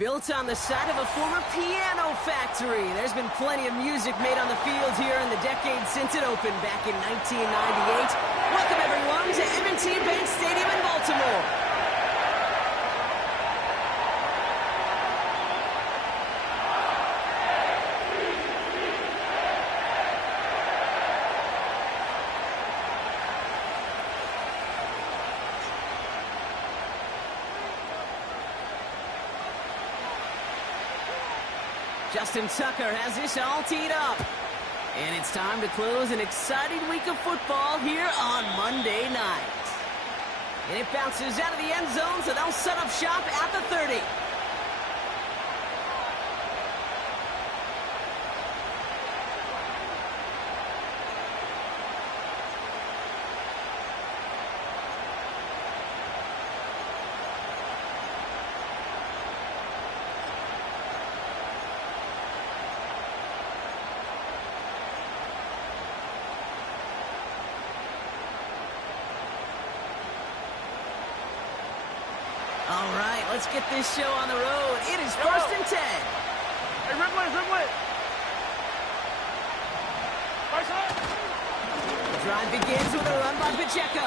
Built on the side of a former piano factory, there's been plenty of music made on the field here in the decade since it opened back in 1998. Welcome everyone to M&T Bank Stadium in Baltimore. Justin Tucker has this all teed up. And it's time to close an exciting week of football here on Monday night. And it bounces out of the end zone, so they'll set up shop at the 30. All right, let's get this show on the road. It is 1st and 10. Hey, Ridley. The drive begins with a run by Pacheco.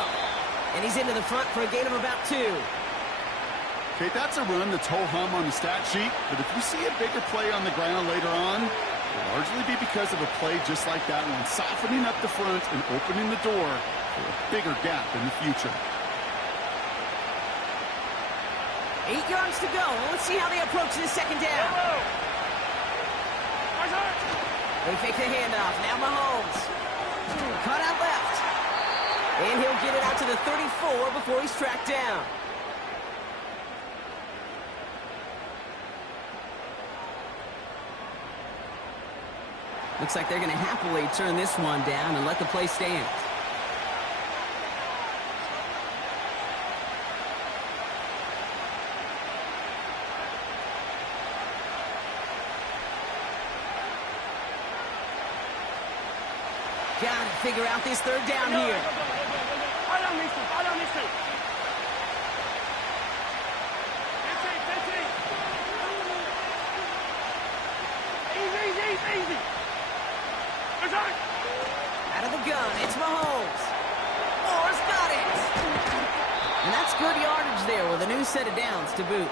And he's into the front for a gain of about 2. Okay, that's a run that's ho-hum on the stat sheet, but if you see a bigger play on the ground later on, it'll largely be because of a play just like that one, softening up the front and opening the door for a bigger gap in the future. 8 yards to go. Let's see how they approach this second down. They fake the handoff. Now Mahomes. Cut out left. And he'll get it out to the 34 before he's tracked down. Looks like they're going to happily turn this one down and let the play stand. Got to figure out this third down here. Easy. Out of the gun, it's Mahomes. Moore's got it. And that's good yardage there with a new set of downs to boot.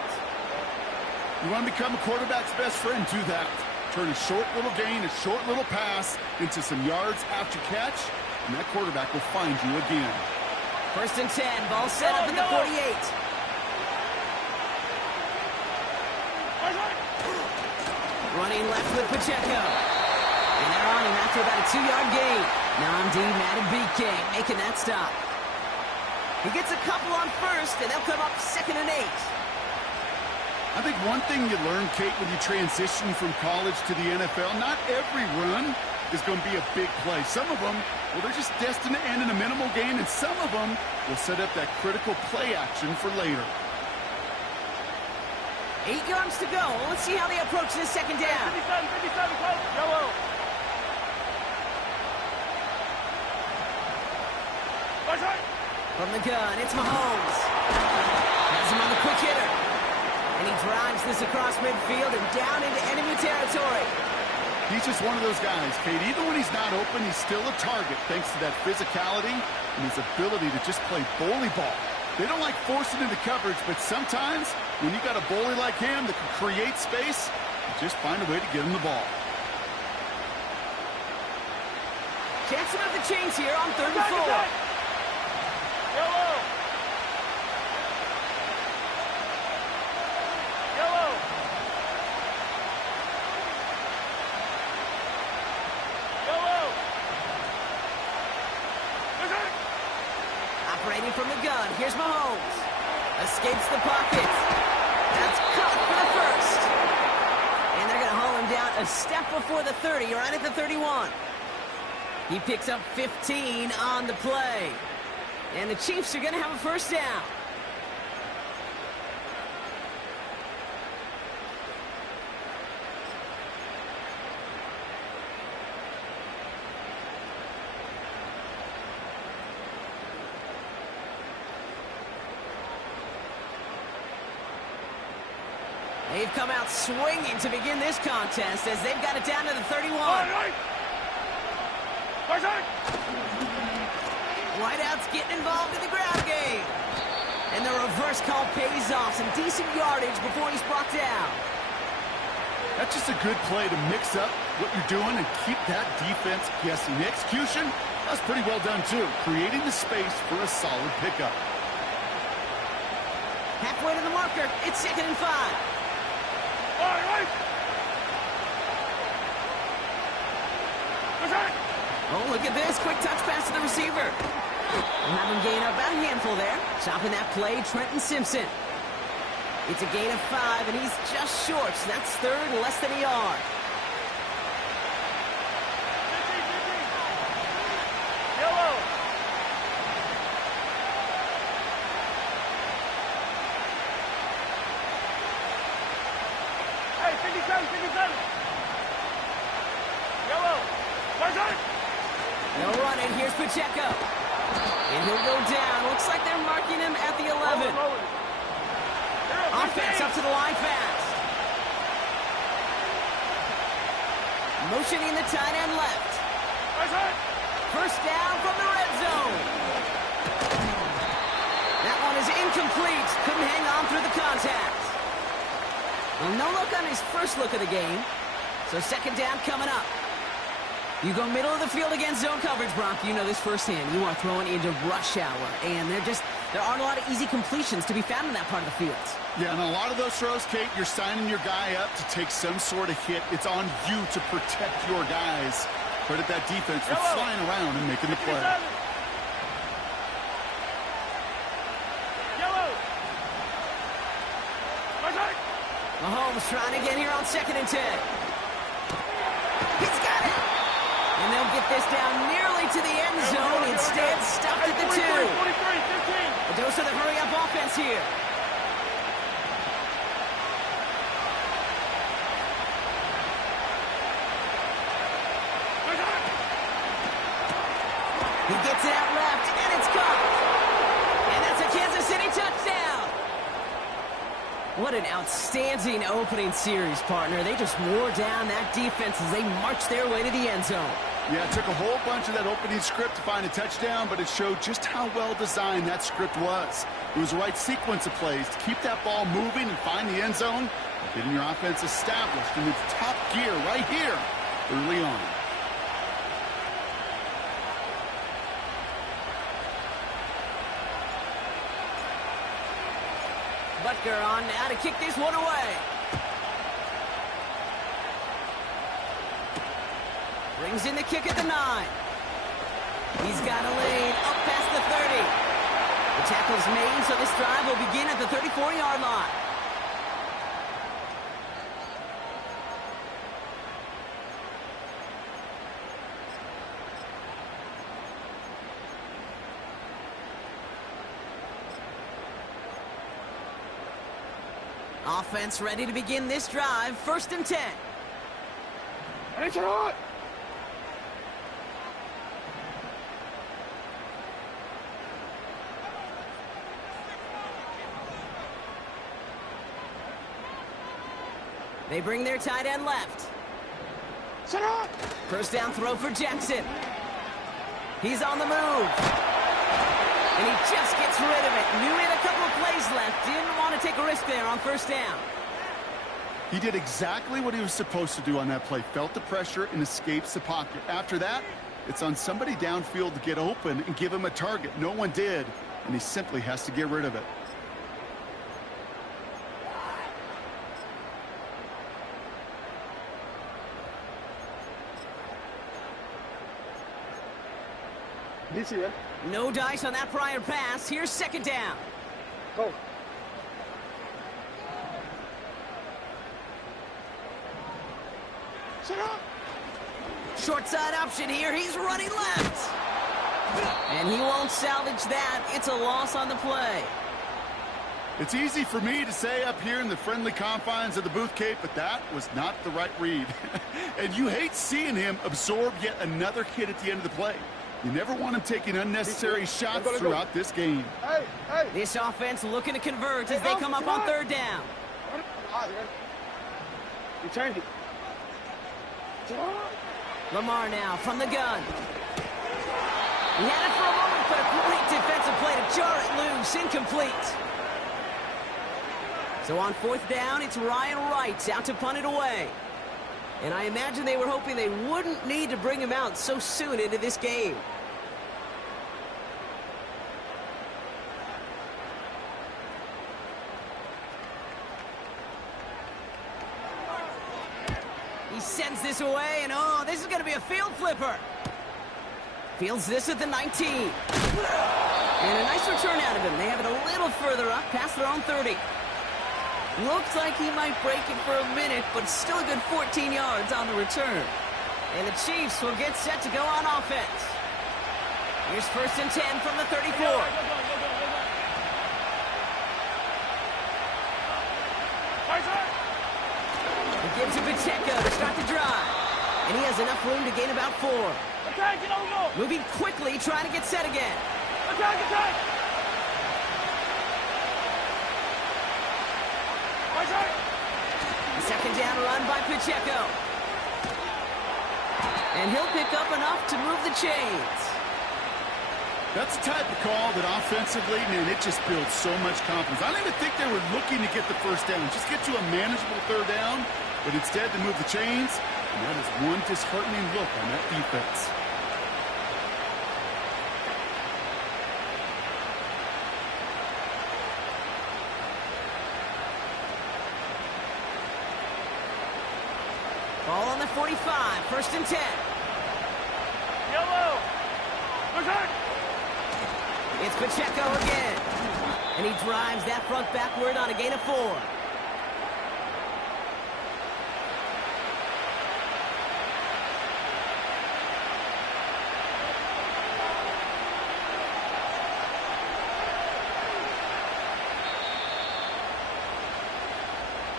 You want to become a quarterback's best friend, do that. Turn a short little gain, a short little pass into some yards after catch, and that quarterback will find you again. 1st and 10, ball set up at the 48. Running left with Pacheco. And they're on him after about a 2-yard gain. Nnamdi Madubuike making that stop. He gets a couple on first, and they'll come up 2nd and 8. I think one thing you learn, Kate, when you transition from college to the NFL, not every run is going to be a big play. Some of them, well, they're just destined to end in a minimal gain, and some of them will set up that critical play action for later. 8 yards to go. Let's see how they approach this second down. 57, close. Yellow. From the gun, it's Mahomes. Has him on the quick hitter. And he drives this across midfield and down into enemy territory. He's just one of those guys, Kate. Even when he's not open, he's still a target thanks to that physicality and his ability to just play bully ball. They don't like forcing into coverage, but sometimes when you got a bully like him that can create space, you just find a way to get him the ball. Chance to move the chains here on 3rd and 4. Yellow. Operating from the gun, here's Mahomes. Escapes the pocket. That's caught for the first. And they're going to haul him down a step before the 30, right at the 31. He picks up 15 on the play. And the Chiefs are going to have a first down. They've come out swinging to begin this contest as they've got it down to the 31. Right. Whiteout's getting involved in the ground game. And the reverse call pays off. Some decent yardage before he's brought down. That's just a good play to mix up what you're doing and keep that defense guessing. The execution, that's pretty well done too, creating the space for a solid pickup. Halfway to the marker, it's 2nd and 5. Right. Oh, look at this. Quick touch pass to the receiver. We'll have him gain up about a handful there. Stopping that play, Trenton Simpson. It's a gain of 5, and he's just short, so that's 3rd and less than a yard. Yellow. Hey, 57. Yellow. They'll run it. Here's Pacheco. And he'll go down. Looks like they're marking him at the 11. Offense up to the line fast. Motioning the tight end left. First down from the red zone. That one is incomplete. Couldn't hang on through the contact. Well, no look on his first look of the game. So 2nd down coming up. You go middle of the field against zone coverage, Brock. You know this firsthand. You are throwing into rush hour. And there aren't a lot of easy completions to be found in that part of the field. Yeah, and a lot of those throws, Kate, you're signing your guy up to take some sort of hit. It's on you to protect your guys. Credit that defense for flying around and making the play. Yellow. Mahomes trying to get here on 2nd and 10. He's got it! And they'll get this down nearly to the end zone. Instead, stopped at the 2. 43, 15. A dose of the hurry-up offense here. He gets it out left, and it's caught. And that's a Kansas City touchdown. What an outstanding opening series, partner. They just wore down that defense as they marched their way to the end zone. Yeah, it took a whole bunch of that opening script to find a touchdown, but it showed just how well designed that script was. It was the right sequence of plays to keep that ball moving and find the end zone, getting your offense established in its top gear right here early on. Butker on now to kick this one away. Brings in the kick at the 9. He's got a lane up past the 30. The tackle's made, so this drive will begin at the 34-yard line. Offense ready to begin this drive. 1st and 10. They bring their tight end left. First down throw for Jackson. He's on the move. And he just gets rid of it. Knew he had a couple of plays left. Didn't want to take a risk there on 1st down. He did exactly what he was supposed to do on that play. Felt the pressure and escapes the pocket. After that, it's on somebody downfield to get open and give him a target. No one did, and he simply has to get rid of it. No dice on that prior pass. Here's 2nd down. Go. Short side option here. He's running left. And he won't salvage that. It's a loss on the play. It's easy for me to say up here in the friendly confines of the booth, Kate, but that was not the right read. And you hate seeing him absorb yet another hit at the end of the play. You never want him taking unnecessary shots throughout this game. This offense looking to convert as they come up on 3rd down. You turned it. Lamar now from the gun. He had it for a moment, but a great defensive play to jar it loose. Incomplete. So on fourth down, it's Ryan Wright out to punt it away. And I imagine they were hoping they wouldn't need to bring him out so soon into this game. He sends this away, and oh, this is going to be a field flipper. Fields this at the 19. And a nice return out of him. They have it a little further up, past their own 30. Looks like he might break it for a minute, but still a good 14 yards on the return. And the Chiefs will get set to go on offense. Here's 1st and 10 from the 34. He gives it Pacheco to start the drive. And he has enough room to gain about 4. Attack, get over! Moving quickly, trying to get set again. Attack, attack! Second down run by Pacheco. And he'll pick up enough to move the chains. That's the type of call that offensively, man, it just builds so much confidence. I don't even think they were looking to get the first down. Just get to a manageable third down, but instead to move the chains, and that is one disheartening look on that defense. Ball on the 45, 1st and 10. Yellow! Attack! It's Pacheco again. And he drives that front backward on a gain of 4.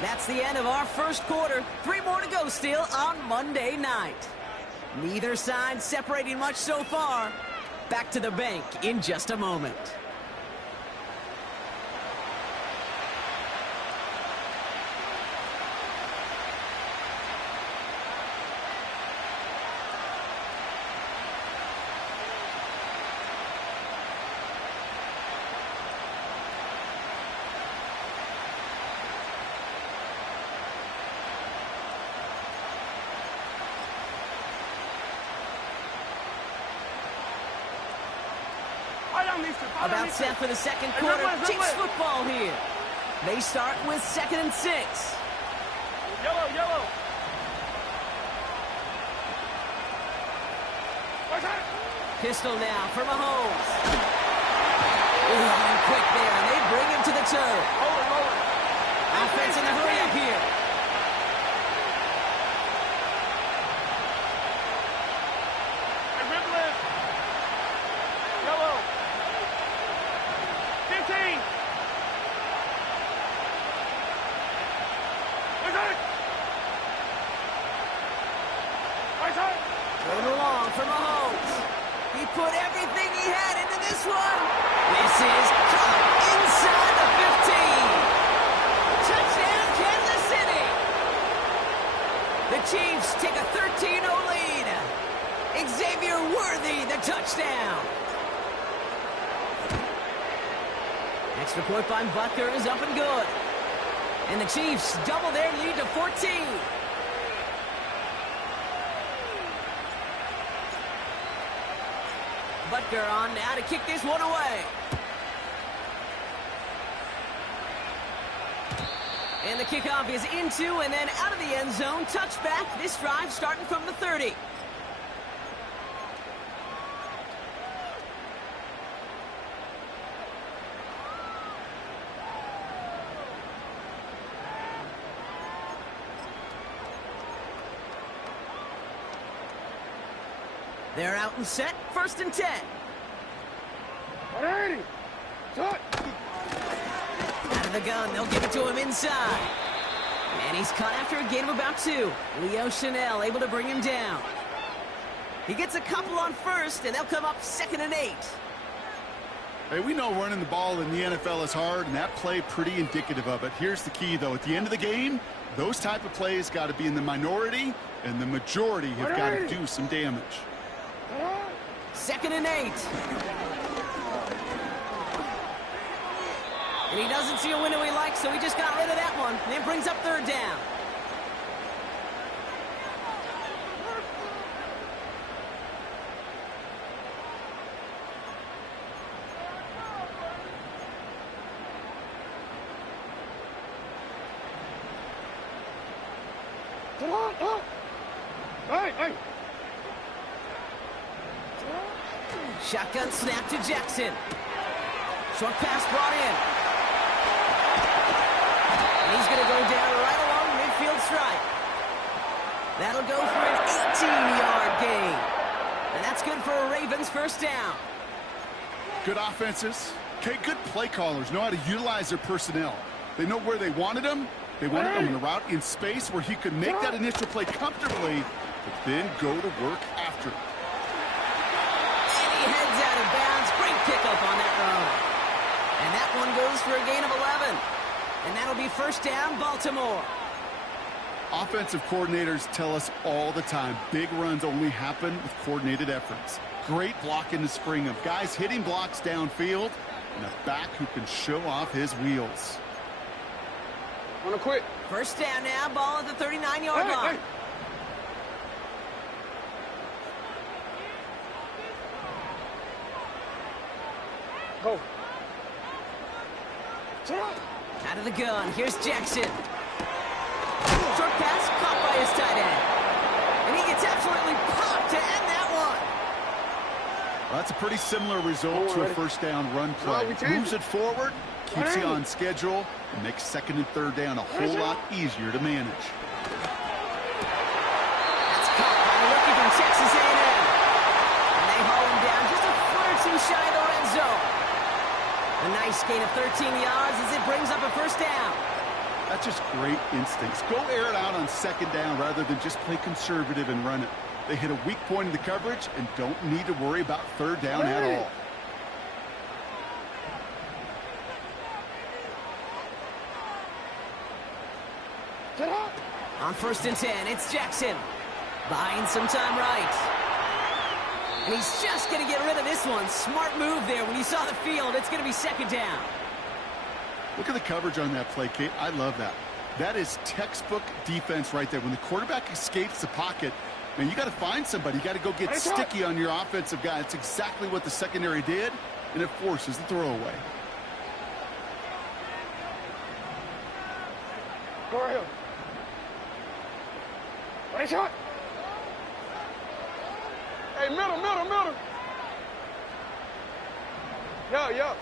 That's the end of our first quarter. 3 more to go still on Monday night. Neither side separating much so far. Back to the bank in just a moment. About set for the second quarter. Chiefs football here. They start with 2nd and 6. Yellow, yellow. Pistol now for Mahomes. Ooh, and quick there, and they bring him to the turf. Offense in the hurry up here. Going along for Mahomes. He put everything he had into this one. This is caught inside the 15. Touchdown, Kansas City. The Chiefs take a 13-0 lead. Xavier Worthy, the touchdown. Extra point by Butker is up and good. And the Chiefs double their lead to 14. Butker on now to kick this one away. And the kickoff is into and then out of the end zone. Touchback. This drive starting from the 30. They're out and set. 1st and 10. 180. Out of the gun. They'll give it to him inside. And he's caught after a gain of about 2. Leo Chanel able to bring him down. He gets a couple on 1st, and they'll come up 2nd and 8. Hey, we know running the ball in the NFL is hard, and that play pretty indicative of it. Here's the key, though. At the end of the game, those type of plays got to be in the minority, and the majority have got to do some damage. 2nd and 8. And he doesn't see a window he likes, so he just got rid of that one. And it brings up 3rd down. Hey! Shotgun snap to Jackson. Short pass brought in. And he's going to go down right along midfield stripe. That'll go for an 18-yard gain. And that's good for a Ravens 1st down. Good offenses. Okay, good play callers know how to utilize their personnel. They know where they wanted them. They wanted him in a route in space where he could make that initial play comfortably, but then go to work after. And he heads out of bounds. Great pickup on that run. And that one goes for a gain of 11. And that'll be 1st down, Baltimore. Offensive coordinators tell us all the time, big runs only happen with coordinated efforts. Great block in the spring of guys hitting blocks downfield, and a back who can show off his wheels. Wanna quit? 1st down now, ball at the 39-yard line. Go. Out of the gun, here's Jackson. Short pass, caught by his tight end. And he gets absolutely popped to end that one. Well, that's a pretty similar result to a 1st down run play. Moves it forward, keeps you on schedule, and makes 2nd and 3rd down a whole lot easier to manage. That's caught by the rookie from Texas A&M. And they haul him down just a foot or two shy of the red zone. A nice gain of 13 yards as it brings up a 1st down. That's just great instincts. Go air it out on 2nd down rather than just play conservative and run it. They hit a weak point in the coverage and don't need to worry about 3rd down at all. On 1st and 10, it's Jackson. Buying some time right. And he's just going to get rid of this one. Smart move there. When you saw the field, it's going to be 2nd down. Look at the coverage on that play, Kate. I love that. That is textbook defense right there. When the quarterback escapes the pocket, man, you got to find somebody. You got to go get sticky on your offensive guy. That's exactly what the secondary did, and it forces the throwaway. Go ahead. Right shot. Hey, middle. Yeah.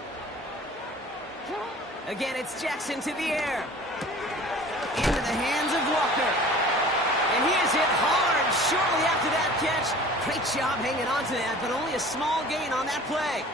Again, it's Jackson to the air. Into the hands of Walker. And he is hit hard shortly after that catch. Great job hanging on to that, but only a small gain on that play.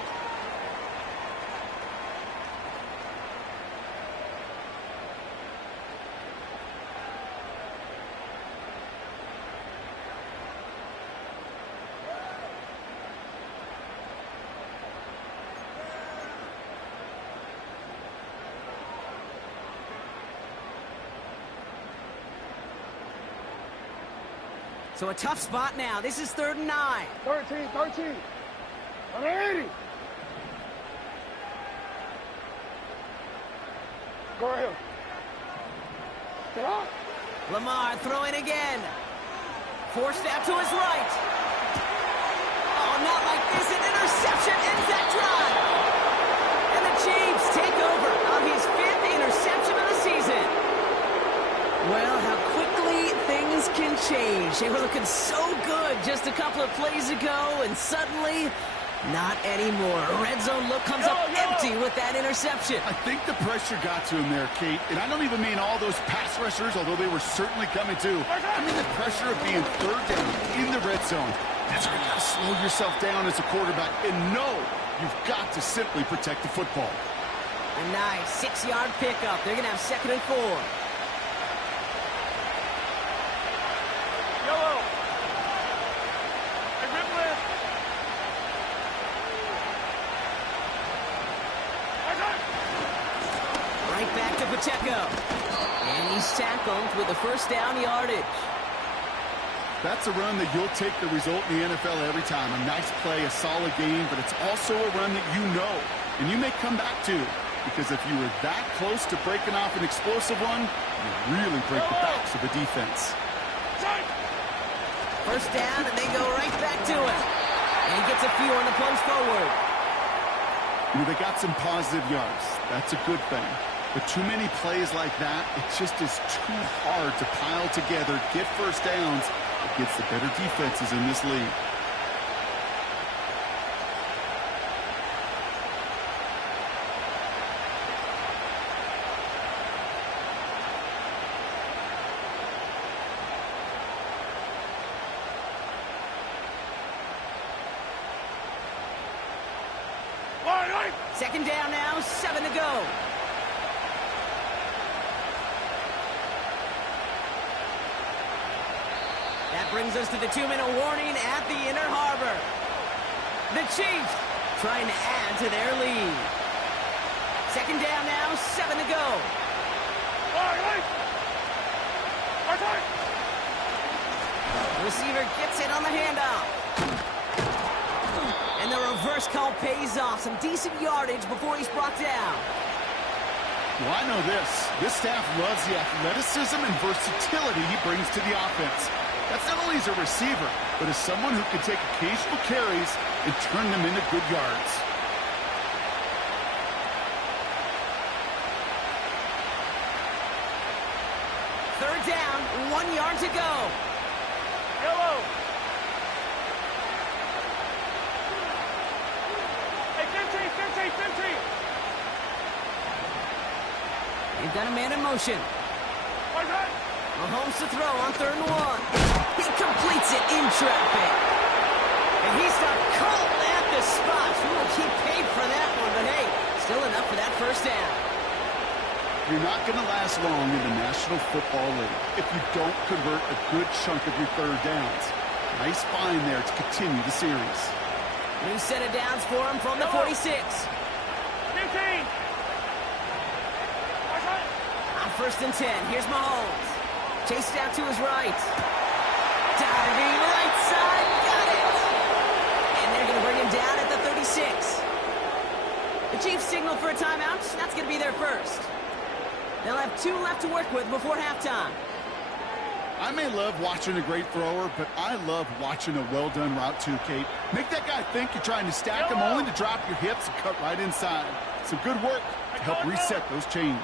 So a tough spot now. This is 3rd and 9. 13. 180. Go ahead. Get out. Lamar throwing again. Forced out to his right. Oh, not like this. An interception ends that drive. And the Chiefs take over on his 5th interception of the season. Well, how quickly things can change. They were looking so good just a couple of plays ago, and suddenly, not anymore. A red zone look comes up empty with that interception. I think the pressure got to him there, Kate. And I don't even mean all those pass rushers, although they were certainly coming too. I mean the pressure of being 3rd down in the red zone. That's where you got to slow yourself down as a quarterback and know you've got to simply protect the football. A nice 6-yard pickup. They're going to have 2nd and 4. Yellow. Hey, rip left. Pacheco. And he's tackled with the first down yardage. That's a run that you'll take the result in the NFL every time. A nice play, a solid game, but it's also a run that you know and you may come back to, because if you were that close to breaking off an explosive one, you really break the backs of the defense. First down, and they go right back to it. And he gets a few on the punch forward. You know, they got some positive yards. That's a good thing. But too many plays like that, it just is too hard to pile together, get first downs against the better defenses in this league. Second down now, 7 to go. That brings us to the 2-minute warning at the inner harbor. The Chiefs trying to add to their lead. Second down now, 7 to go. The receiver gets it on the handoff. And the reverse call pays off. Some decent yardage before he's brought down. Well, I know this. This staff loves the athleticism and versatility he brings to the offense. That's not only as a receiver, but as someone who can take occasional carries and turn them into good yards. Third down, 1 yard to go. Yellow. Hey, 15. They've got a man in motion. Mahomes to throw on 3rd and 1. He completes it in traffic. And he stopped cold at the spot. We will keep paid for that one, but hey, still enough for that first down. You're not going to last long in the National Football League if you don't convert a good chunk of your third downs. Nice find there to continue the series. New set of downs for him from the 46. 15. On 1st and 10, here's Mahomes. Chased out to his right. Diving right side, got it! And they're going to bring him down at the 36. The Chiefs signal for a timeout. That's going to be their first. They'll have 2 left to work with before halftime. I may love watching a great thrower, but I love watching a well-done route too, Kate. Make that guy think you're trying to stack him only to drop your hips and cut right inside. Some good work to help reset those chains.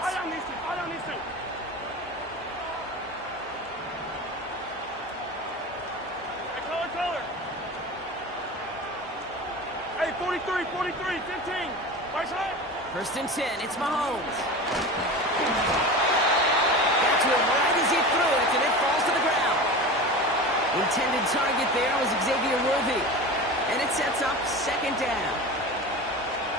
Hey, 43, 15. Right side. 1st and 10, it's Mahomes. Got to him right as he threw it, and it falls to the ground. Intended target there was Xavier Worthy. And it sets up 2nd down.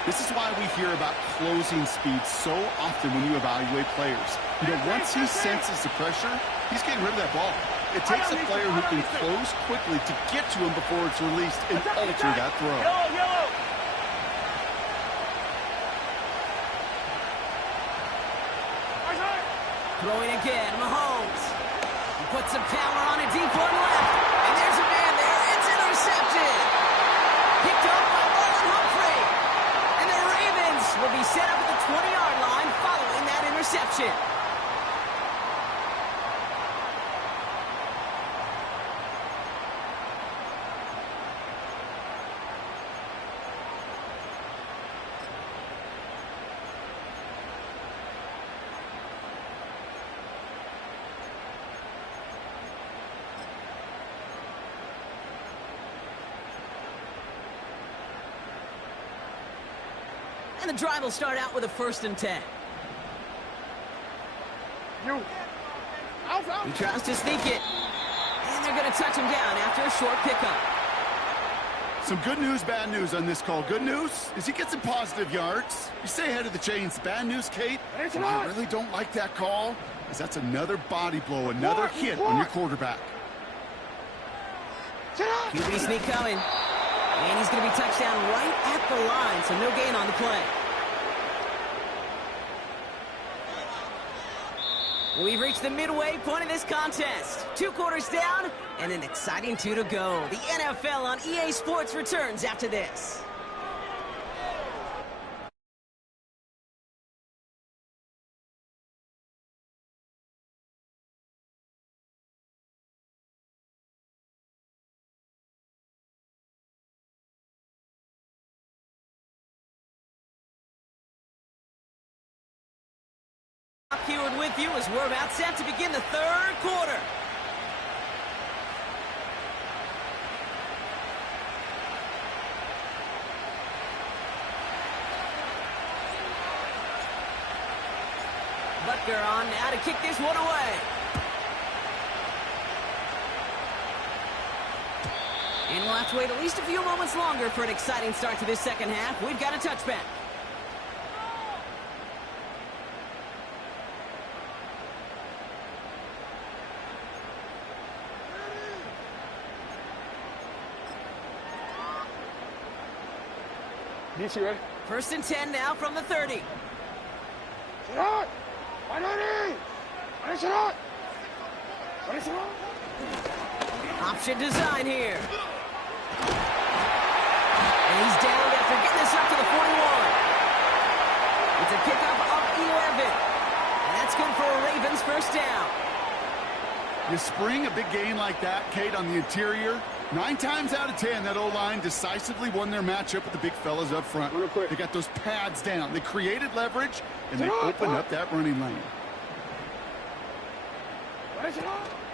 This is why we hear about closing speed so often when you evaluate players. You know, once he senses the pressure, he's getting rid of that ball. It takes a player who can close quickly to get to him before it's released and alter that throw. Yellow. Throwing again, Mahomes. He puts some power on it, deep one left. And there's a man there. It's intercepted. Picked up by Marlon Humphrey. And the Ravens will be set up at the 20-yard line following that interception. And the drive will start out with a 1st and 10. He tries to sneak it. And they're going to touch him down after a short pickup. Some good news, bad news on this call. Good news is he gets some positive yards. You stay ahead of the chains. Bad news, Kate, well, I really don't like that call, because that's another body blow, another hit on your quarterback. QB sneak coming. And he's going to be touched down right at the line, so no gain on the play. We've reached the midway point of this contest. 2 quarters down and an exciting 2 to go. The NFL on EA Sports returns after this. Heward with you as we're about set to begin the 3rd quarter. Butker on now to kick this one away. And we'll have to wait at least a few moments longer for an exciting start to this second half. We've got a touchback. DC, ready? 1st and 10 now from the 30. Shot! Shot! Option design here. And he's down after getting this up to the 41. It's a kickoff of 11. And that's good for a Ravens 1st down. You spring a big game like that, Kate, on the interior. 9 times out of 10, that O-line decisively won their matchup with the big fellas up front. They got those pads down. They created leverage, and they opened up that running lane.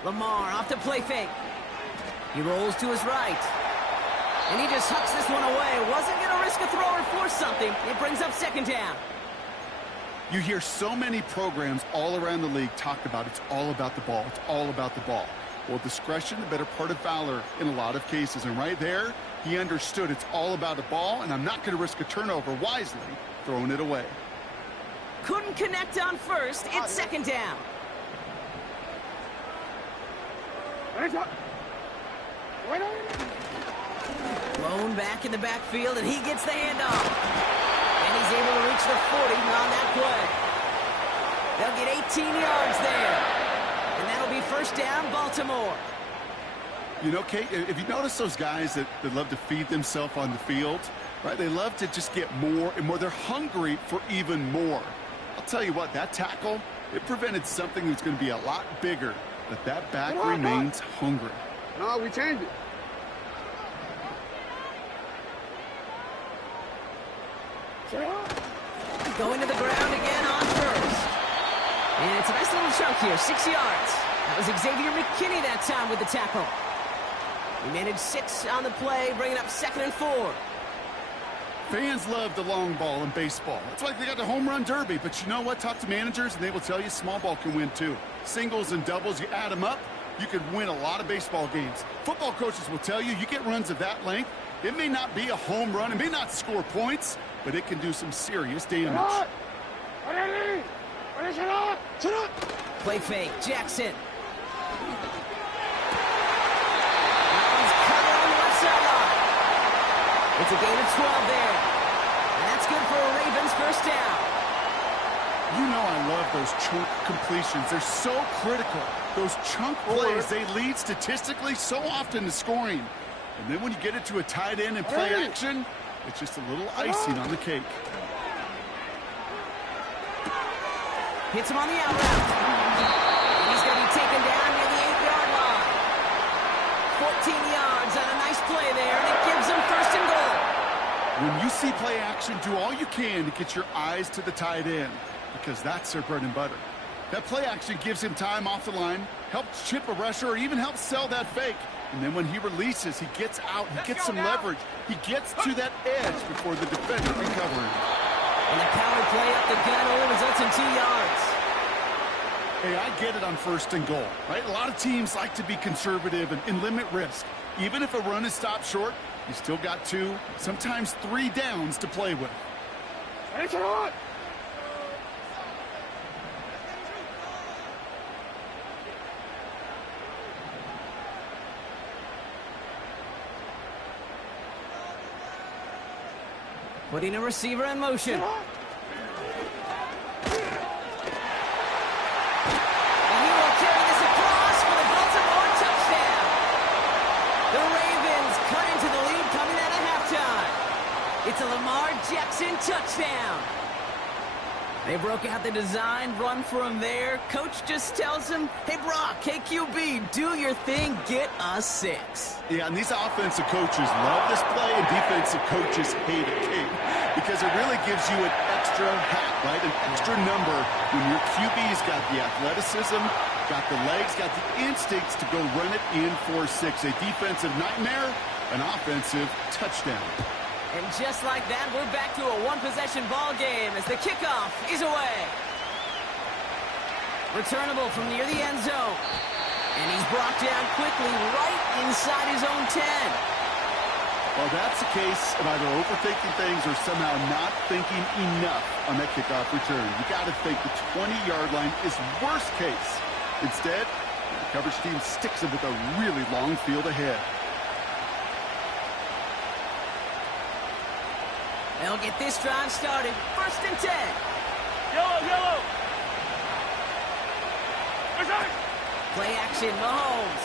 Lamar off to play fake. He rolls to his right. And he just hucks this one away. Wasn't going to risk a throw or force something. It brings up 2nd down. You hear so many programs all around the league talk about it's all about the ball. It's all about the ball. Well, discretion, the better part of valor in a lot of cases. And right there, he understood it's all about the ball, and I'm not going to risk a turnover wisely, throwing it away. Couldn't connect on 1st. It's 2nd down. Blown back in the backfield, and he gets the handoff. And he's able to reach the 40 on that play. They'll get 18 yards there. And that'll be 1st down, Baltimore. You know, Kate, if you notice those guys that love to feed themselves on the field, right? They love to just get more and more. They're hungry for even more. I'll tell you what, that tackle, it prevented something that's going to be a lot bigger. But that back remains hungry. No, we changed it. Going to the ground again on 1st. And it's a nice little chunk here, 6 yards. That was Xavier McKinney that time with the tackle. He managed 6 on the play, bringing up 2nd and 4. Fans love the long ball in baseball. It's like they got the home run derby. But you know what? Talk to managers, and they will tell you small ball can win too. Singles and doubles, you add them up, you could win a lot of baseball games. Football coaches will tell you, you get runs of that length, it may not be a home run, it may not score points, but it can do some serious damage. Play fake, Jackson. It's a gain of 12 there. And that's good for a Ravens 1st down. You know I love those chunk completions. They're so critical. Those chunk plays, they lead statistically so often to scoring. And then when you get it to a tight end and play action, it's just a little icing on the cake. Hits him on the out route. And he's going to be taken down near the 8-yard line. 14 yards on a nice play there, and it gives him 1st and goal. When you see play action, do all you can to get your eyes to the tight end, because that's their bread and butter. That play action gives him time off the line, helps chip a rusher, or even helps sell that fake. And then when he releases, he gets out, he gets some leverage. He gets to that edge before the defender can cover him. And the power play up the gut only results in 2 yards. Hey, I get it on 1st and goal, right? A lot of teams like to be conservative and limit risk. Even if a run is stopped short, you still got 2, sometimes 3 downs to play with. Putting a receiver in motion. It's a Lamar Jackson touchdown. They broke out the design run for him there. Coach just tells him, hey, Brock, KQB, do your thing, get a 6. Yeah, and these offensive coaches love this play, and defensive coaches hate it, Kate, because it really gives you an extra hat, right, an extra number when your QB's got the athleticism, got the legs, got the instincts to go run it in for 6. A defensive nightmare, an offensive touchdown. And just like that, we're back to a one-possession ball game as the kickoff is away. Returnable from near the end zone. And he's brought down quickly right inside his own 10. Well, that's the case of either overthinking things or somehow not thinking enough on that kickoff return. You got to think the 20-yard line is worst case. Instead, the coverage team sticks him with a really long field ahead. They'll get this drive started. 1st and 10. Yellow. Play action, Mahomes.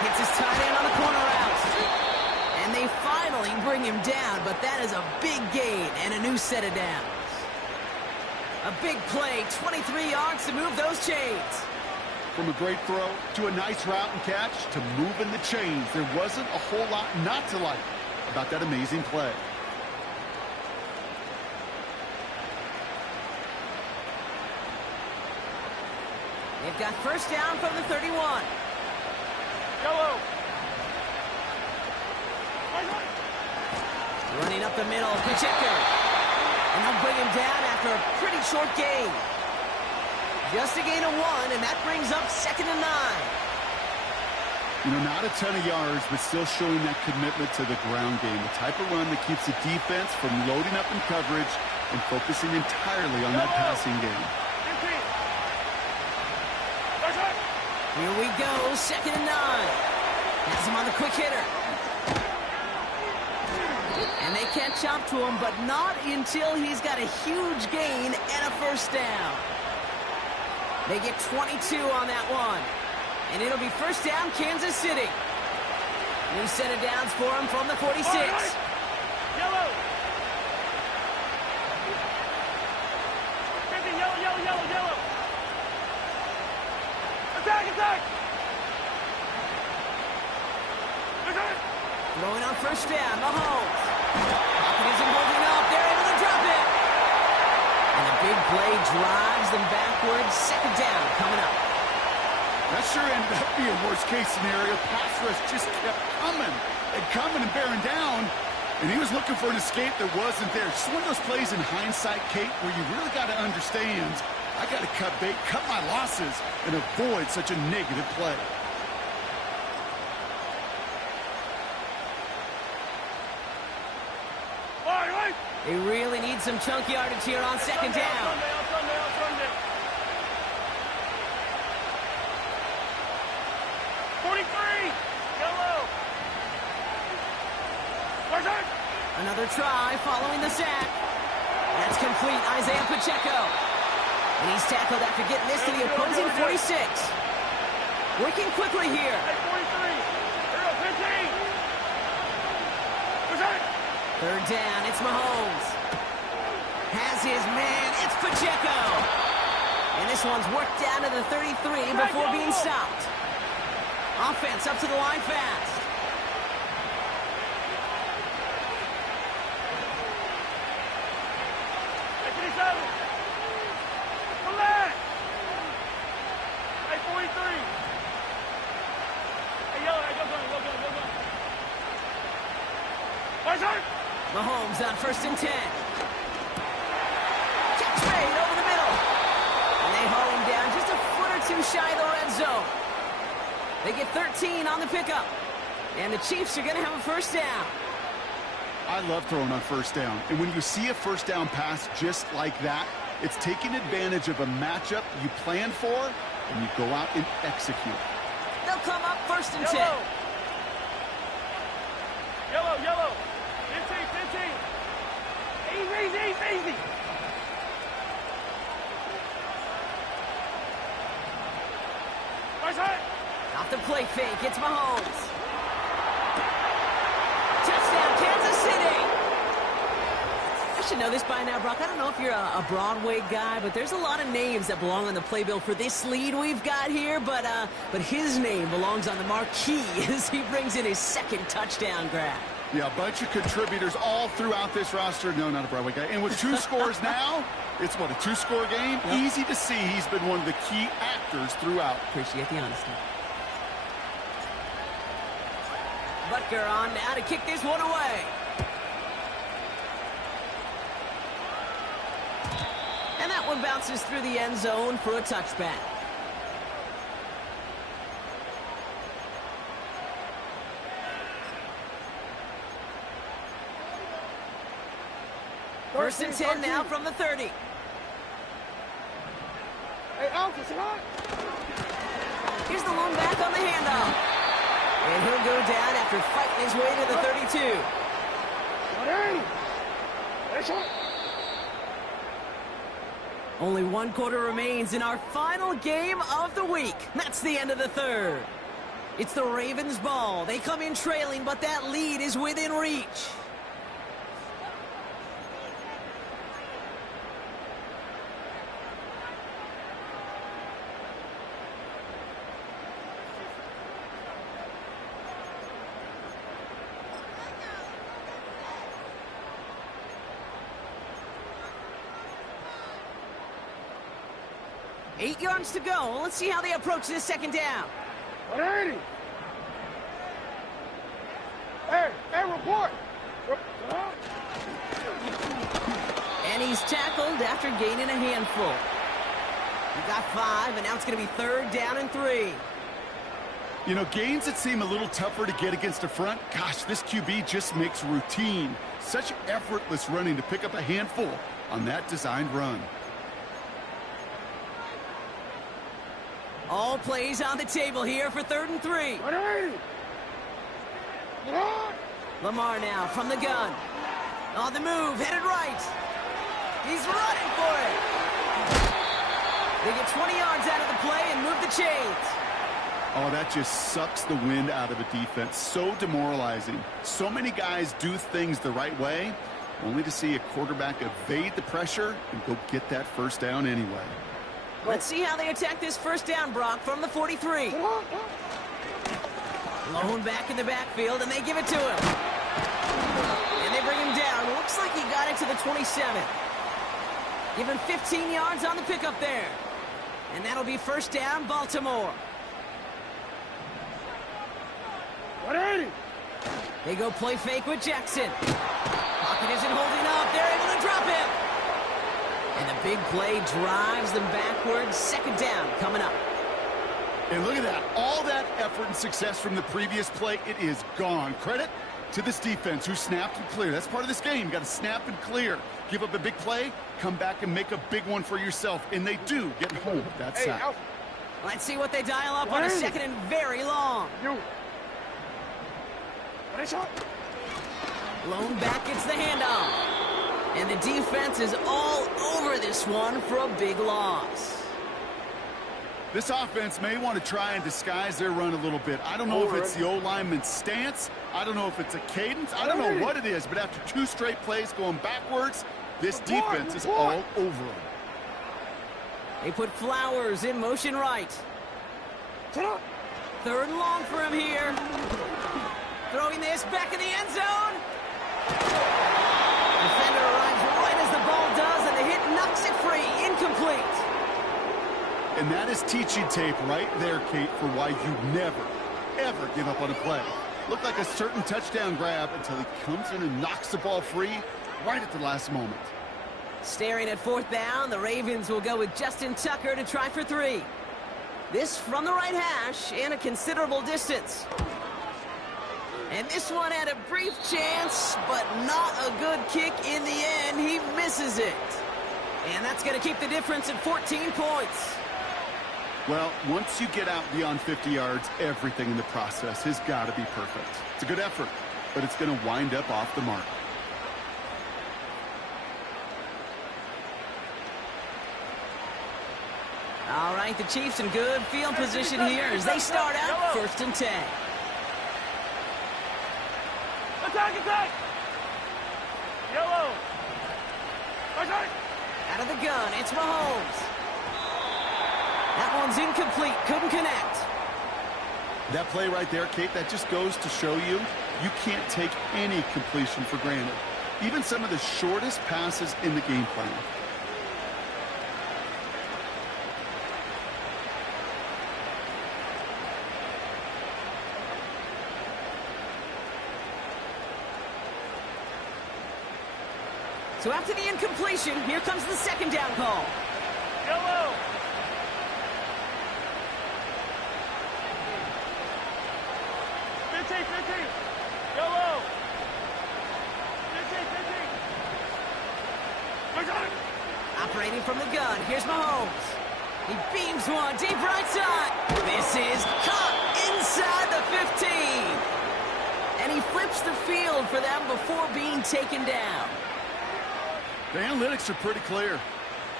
Hits his tight end on the corner route. And they finally bring him down, but that is a big gain and a new set of downs. A big play, 23 yards to move those chains. From a great throw to a nice route and catch to moving the chains, there wasn't a whole lot not to like about that amazing play. They've got 1st down from the 31. Yellow. Running up the middle, Pacheco. And they'll bring him down after a pretty short gain. Just a gain of 1, and that brings up 2nd and 9. You know, not a ton of yards, but still showing that commitment to the ground game. The type of run that keeps the defense from loading up in coverage and focusing entirely on that passing game. Here we go, 2nd and 9. Has him on the quick hitter. And they catch up to him, but not until he's got a huge gain and a 1st down. They get 22 on that one. And it'll be 1st down, Kansas City. New set of downs for him from the 46. Yellow. Yellow. Attack. Throwing on 1st down, Mahomes. Pocket isn't holding up. They're able to drop it. And a big play drives them backwards. 2nd down coming up. That sure ended up being worst-case scenario. Pass rush just kept coming and bearing down, and he was looking for an escape that wasn't there. Just one of those plays in hindsight, Kate, where you really got to understand, I got to cut bait, cut my losses, and avoid such a negative play. They really need some chunk yardage here on 2nd down. Another try following the sack. That's complete, Isaiah Pacheco. And he's tackled after getting this to the opposing 46. Working quickly here. 3rd down, it's Mahomes. Has his man, it's Pacheco. And this one's worked down to the 33 before being stopped. Offense up to the line fast. Mahomes on 1st and 10. Catch made over the middle. And they haul him down just a foot or 2 shy of the red zone. They get 13 on the pickup. And the Chiefs are going to have a 1st down. I love throwing on 1st down. And when you see a 1st down pass just like that, it's taking advantage of a matchup you plan for, and you go out and execute. They'll come up 1st and 10. Yellow. 15. Easy. Off the play fake, it's Mahomes. Touchdown, Kansas should know this by now, Brock. I don't know if you're a Broadway guy, but there's a lot of names that belong on the playbill for this lead we've got here. But his name belongs on the marquee as he brings in his second touchdown grab. Yeah, a bunch of contributors all throughout this roster. No, not a Broadway guy. And with 2 scores now, it's what, a 2-score game? Yep. Easy to see he's been one of the key actors throughout. Appreciate the honesty. Butker on now to kick this one away. And that one bounces through the end zone for a touchback. First and 10 now from the 30. Hey, Alpha, come on. Here's the lone back on the handoff. And he'll go down after fighting his way to the 32. Only 1 quarter remains in our final game of the week. That's the end of the third. It's the Ravens' ball. They come in trailing, but that lead is within reach. Eight yards to go. Let's see how they approach this second down. 180. Hey, report. And he's tackled after gaining a handful. He got 5, and now it's going to be 3rd down and 3. You know, gains that seem a little tougher to get against the front, gosh, this QB just makes routine. Such effortless running to pick up a handful on that designed run. All plays on the table here for 3rd and 3. 180. Lamar now from the gun. On the move, headed right. He's running for it. They get 20 yards out of the play and move the chains. Oh, that just sucks the wind out of a defense. So demoralizing. So many guys do things the right way, only to see a quarterback evade the pressure and go get that first down anyway. Let's see how they attack this first down, Brock, from the 43. Lone back in the backfield, and they give it to him. And they bring him down. Looks like he got it to the 27. Give him 15 yards on the pickup there. And that'll be first down, Baltimore. 180. They go play fake with Jackson. Pocket isn't holding up. They're able to drop him. And the big play drives them backwards. Second down coming up. And look at that. All that effort and success from the previous play, it is gone. Credit to this defense who snapped and cleared. That's part of this game. You got to snap and clear. Give up a big play, come back and make a big one for yourself. And they do get home with that sack. Let's see what they dial up on a second and very long. Lone back gets the handoff. And the defense is all over this one for a big loss. This offense may want to try and disguise their run a little bit. I don't know if it's the O-lineman's stance. I don't know if it's a cadence. I don't know what it is, but after 2 straight plays going backwards, this defense is all over them. They put Flowers in motion right. 3rd and long for him here. Throwing this back in the end zone. Defender arrives right as the ball does, and the hit knocks it free. Incomplete. And that is teaching tape right there, Kate, for why you never, ever give up on a play. Looked like a certain touchdown grab until he comes in and knocks the ball free right at the last moment. Staring at 4th down, the Ravens will go with Justin Tucker to try for 3. This from the right hash and a considerable distance. And this one had a brief chance, but not a good kick in the end. He misses it. And that's going to keep the difference at 14 points. Well, once you get out beyond 50 yards, everything in the process has got to be perfect. It's a good effort, but it's going to wind up off the mark. All right, the Chiefs in good field position here as they start out 1st and 10. Attack, attack! Yellow. Out of the gun, it's Mahomes. That one's incomplete, couldn't connect. That play right there, Kate, that just goes to show you can't take any completion for granted. Even some of the shortest passes in the game plan. So after the incompletion, here comes the second down call. Yellow. Yellow. 15. Operating from the gun, here's Mahomes. He beams one deep right side. This is caught inside the 15. And he flips the field for them before being taken down. The analytics are pretty clear.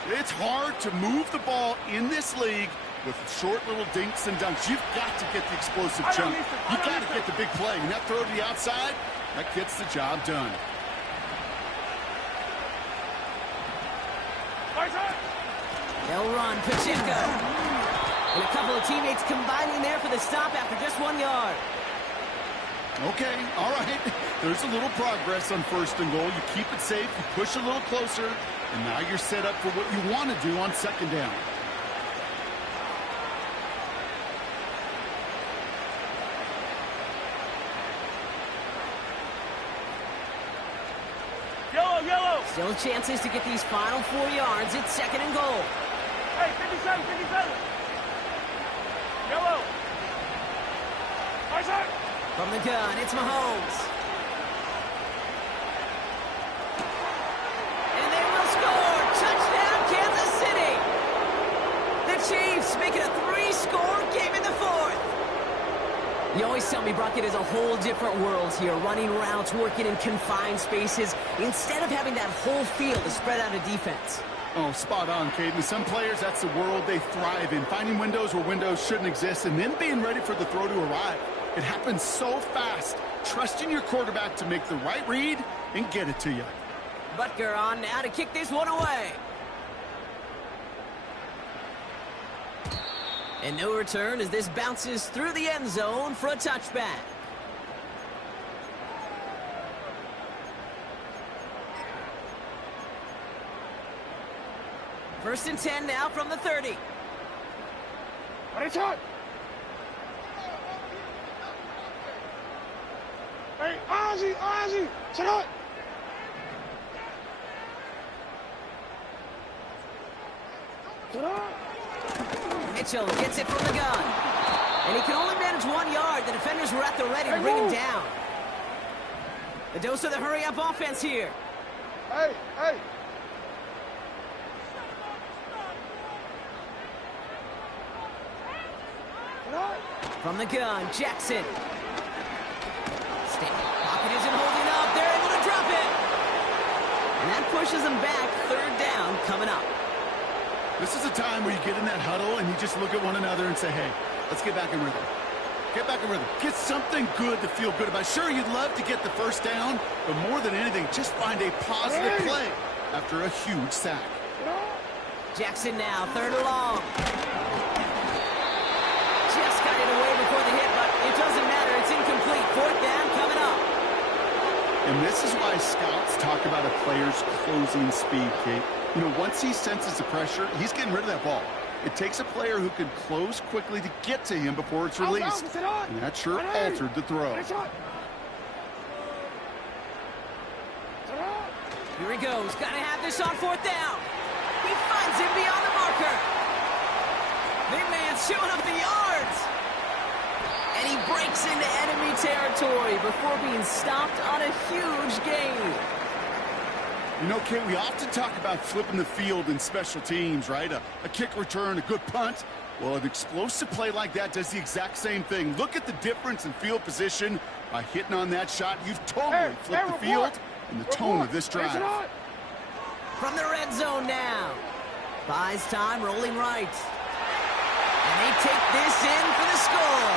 It's hard to move the ball in this league with short little dinks and dunks. You've got to get the explosive jump. You've got to get the big play. And that throw to the outside, that gets the job done. They'll run, Pacheco. And a couple of teammates combining there for the stop after just 1 yard. Okay, all right. There's a little progress on 1st and goal. You keep it safe, you push a little closer, and now you're set up for what you want to do on 2nd down. Yellow. Still chances to get these final 4 yards. It's 2nd and goal. Hey, 57. Yellow. From the gun, it's Mahomes. And they will score. Touchdown, Kansas City. The Chiefs make it a 3-score game in the 4th. You always tell me, Brock, it is a whole different world here. Running routes, working in confined spaces, instead of having that whole field to spread out a defense. Oh, spot on, Caden. Some players, that's the world they thrive in. Finding windows where windows shouldn't exist and then being ready for the throw to arrive. It happens so fast. Trusting your quarterback to make the right read and get it to you. Butker on now to kick this one away. And no return as this bounces through the end zone for a touchback. First and 10 now from the 30. Ready, shot. Hey, Ozzy, shut up. Mitchell gets it from the gun. And he can only manage 1 yard. The defenders were at the ready to bring him down. The dose of the hurry-up offense here. Hey. From the gun, Jackson. Pocket isn't holding up. They're able to drop it. And that pushes them back. 3rd down coming up. This is a time where you get in that huddle and you just look at one another and say, hey, let's get back in rhythm. Get back in rhythm. Get something good to feel good about. Sure, you'd love to get the 1st down, but more than anything, just find a positive play after a huge sack. Jackson now, 3rd and long. Just got it away before the hit, but it doesn't matter. It's incomplete. 4th down coming up. And this is why scouts talk about a player's closing speed, Kate. You know, once he senses the pressure, he's getting rid of that ball. It takes a player who can close quickly to get to him before it's released. And that sure altered the throw. Here he goes. Got to have this on 4th down. He finds him beyond the marker. Big man's showing up the yards. And he breaks into enemy territory before being stopped on a huge gain. You know, Kate, we often talk about flipping the field in special teams, right? A kick return, a good punt. Well, an explosive play like that does the exact same thing. Look at the difference in field position by hitting on that shot. You've totally flipped the field and the tone of this drive. From the red zone now. Buys time, rolling right. And they take this in for the score.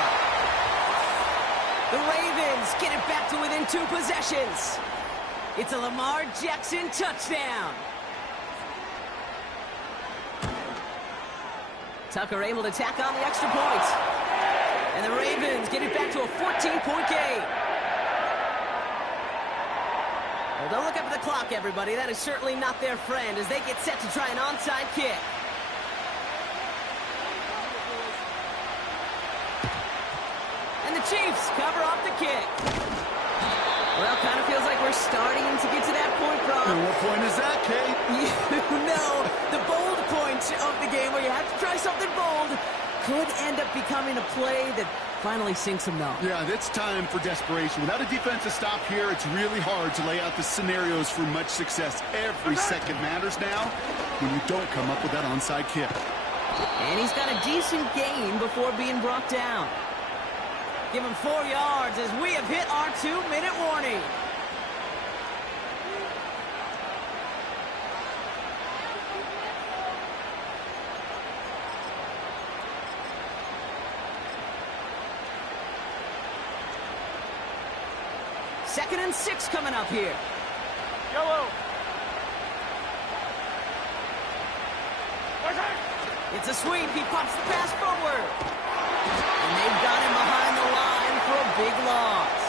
The Ravens get it back to within 2 possessions. It's a Lamar Jackson touchdown. Tucker able to tack on the extra point. And the Ravens get it back to a 14-point game. Well, don't look up at the clock, everybody. That is certainly not their friend as they get set to try an onside kick. And the Chiefs cover off the kick. Well, kind of feels like we're starting to get to that point, Brock. And what point is that, Kate? You know, the bold point of the game where you have to try something bold could end up becoming a play that finally sinks them though. Yeah, it's time for desperation. Without a defensive stop here, it's really hard to lay out the scenarios for much success. Every second matters now when you don't come up with that onside kick. And he's got a decent gain before being brought down. Give him 4 yards as we have hit our 2-minute warning. Second and 6 coming up here. Yellow. It's a sweep. He pops the pass forward. And they've got him behind the line for a big loss.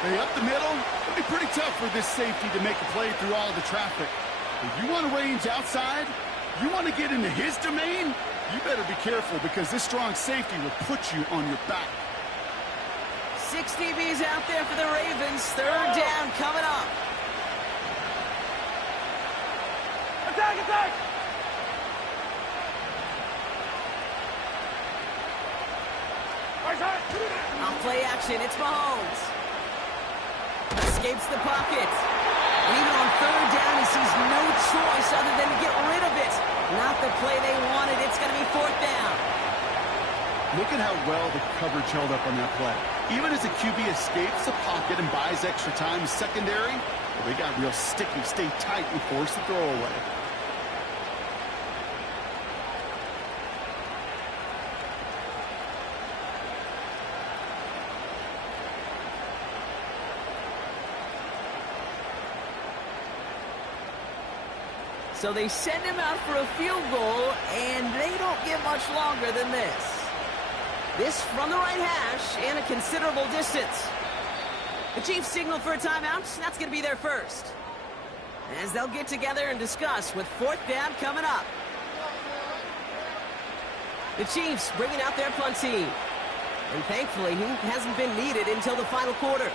Hey, up the middle, it'll be pretty tough for this safety to make a play through all the traffic. If you want to range outside, you want to get into his domain, you better be careful because this strong safety will put you on your back. 6 DBs out there for the Ravens. Third down coming up. Attack, attack! On play action, it's Mahomes. Escapes the pocket. Even on third down, he sees no choice other than to get rid of it. Not the play they wanted. It's going to be 4th down. Look at how well the coverage held up on that play. Even as the QB escapes the pocket and buys extra time secondary, well, they got real sticky, stay tight, and force the throw away. So they send him out for a field goal, and they don't get much longer than this. This from the right hash and a considerable distance. The Chiefs signal for a timeout. That's going to be their first. As they'll get together and discuss with 4th down coming up. The Chiefs bringing out their punt team. And thankfully, he hasn't been needed until the final quarter.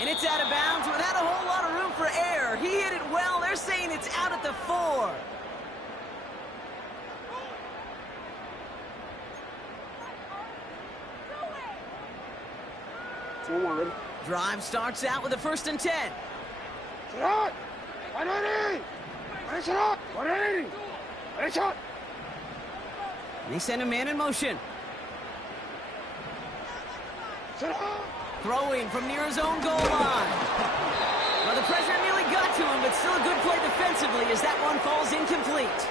And it's out of bounds without a whole lot of room for error. He hit it well. They're saying it's out at the 4. Drive starts out with a 1st and 10. Shot! 180! 180! Shot! They send a man in motion. Shot! Throwing from near his own goal line. Well, the pressure nearly got to him, but still a good play defensively as that one falls incomplete.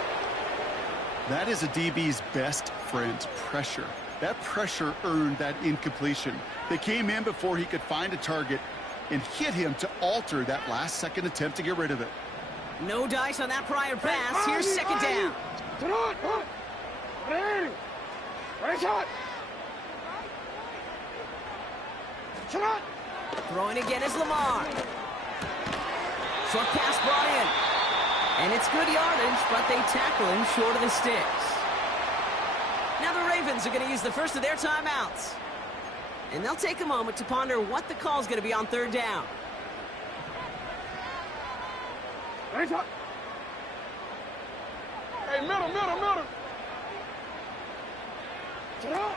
That is a DB's best friend, pressure. That pressure earned that incompletion. They came in before he could find a target and hit him to alter that last-second attempt to get rid of it. No dice on that prior pass. Here's 2nd down. Shot! Shot! Throwing again is Lamar. Short pass brought in. And it's good yardage, but they tackle him short of the sticks. Now the Ravens are going to use the first of their timeouts. And they'll take a moment to ponder what the call is going to be on 3rd down. Hey, middle. Shot!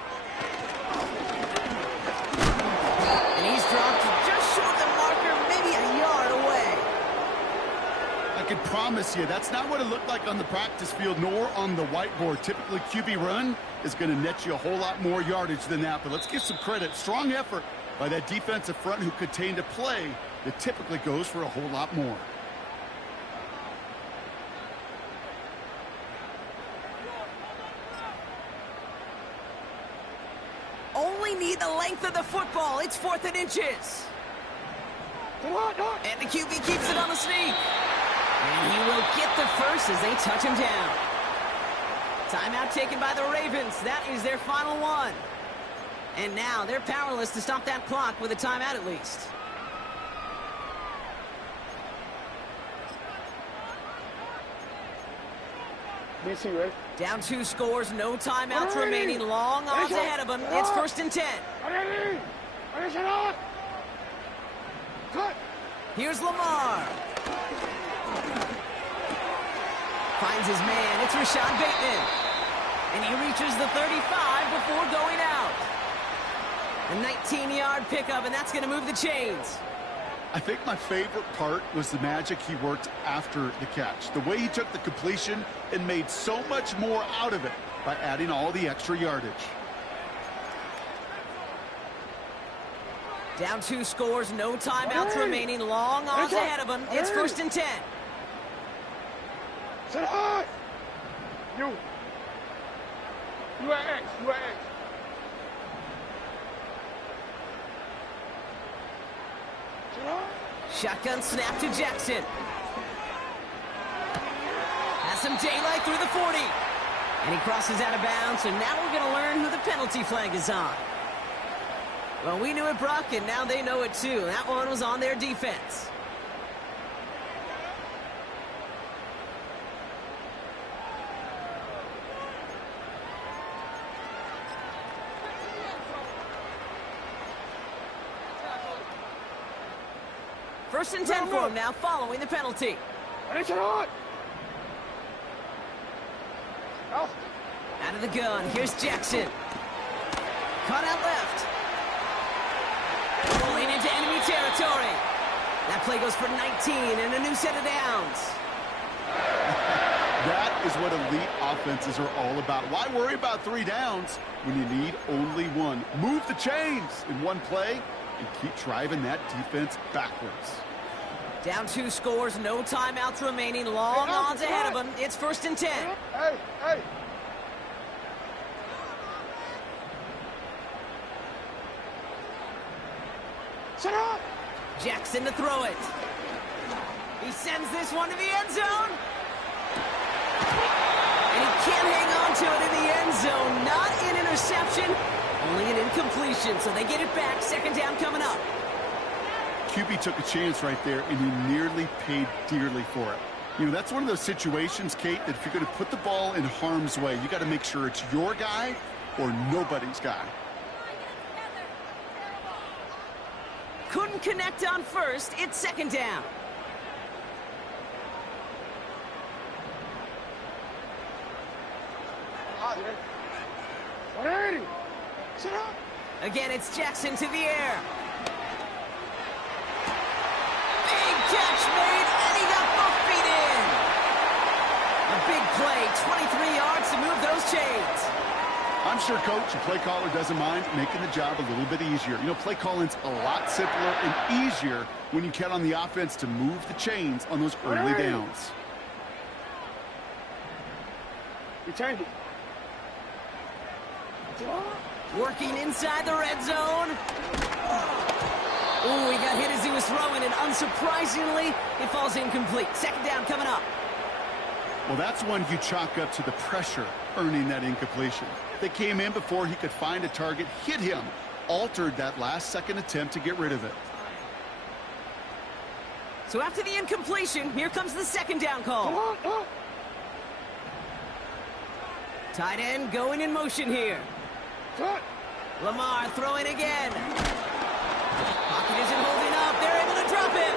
And he's dropped just short of the marker, maybe a yard away. I can promise you, that's not what it looked like on the practice field nor on the whiteboard. Typically, QB run is going to net you a whole lot more yardage than that. But let's give some credit. Strong effort by that defensive front who contained a play that typically goes for a whole lot more. need the length of the football. It's 4th and inches. And the QB keeps it on the sneak. And he will get the first as they touch him down. Timeout taken by the Ravens. That is their final one. And now they're powerless to stop that clock with a timeout at least. BC, ready? Down 2 scores, no timeouts remaining. Long odds ahead of them. It's 1st and 10. Cut. Here's Lamar. Finds his man. It's Rashad Bateman. And he reaches the 35 before going out. A 19-yard pickup, and that's going to move the chains. I think my favorite part was the magic he worked after the catch. The way he took the completion and made so much more out of it by adding all the extra yardage. Down 2 scores, no timeouts remaining. Long odds ahead of them. It's 1st and 10. Sit high. You at X. You at X. Shotgun snap to Jackson. Has some daylight through the 40. And he crosses out of bounds, so now we're going to learn who the penalty flag is on. Well, we knew it, Brock, and now they know it too. That one was on their defense. First and 10 for him now, following the penalty. Out. Out of the gun, here's Jackson. Caught out left. Rolling into enemy territory. That play goes for 19 and a new set of downs. That is what elite offenses are all about. Why worry about 3 downs when you need only 1? Move the chains in one play and keep driving that defense backwards. Down 2 scores, no timeouts remaining. Long odds ahead of them. It's 1st and 10. Hey. Sit up. Jackson to throw it. He sends this one to the end zone. And he can't hang on to it in the end zone. Not an interception, only an incompletion. So they get it back. 2nd down coming up. QB took a chance right there, and he nearly paid dearly for it. You know, that's one of those situations, Kate, that if you're going to put the ball in harm's way, you got to make sure it's your guy or nobody's guy. Couldn't connect on first. It's 2nd down. Sit up. Again, it's Jackson to the air. Big catch made, and he got both feet in. A big play, 23 yards to move those chains. I'm sure coach and play caller doesn't mind making the job a little bit easier. You know, play calling's a lot simpler and easier when you count on the offense to move the chains on those early downs. You change it. Working inside the red zone. Ooh, he got hit as he was throwing, and unsurprisingly, it falls incomplete. 2nd down coming up. Well, that's one you chalk up to the pressure earning that incompletion. They came in before he could find a target, hit him, altered that last-second attempt to get rid of it. So after the incompletion, here comes the 2nd down call. Tight end going in motion here. Lamar throwing again. Pocket isn't holding up. They're able to drop it.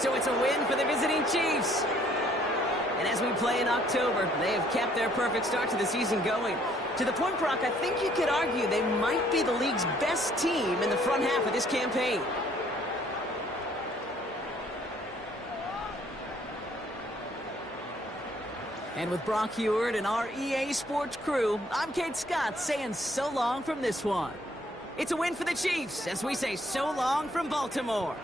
So it's a win for the visiting Chiefs. And as we play in October, they have kept their perfect start to the season going. To the point, Brock, I think you could argue they might be the league's best team in the front half of this campaign. And with Brock Huard and our EA Sports crew, I'm Kate Scott saying so long from this one. It's a win for the Chiefs as we say so long from Baltimore.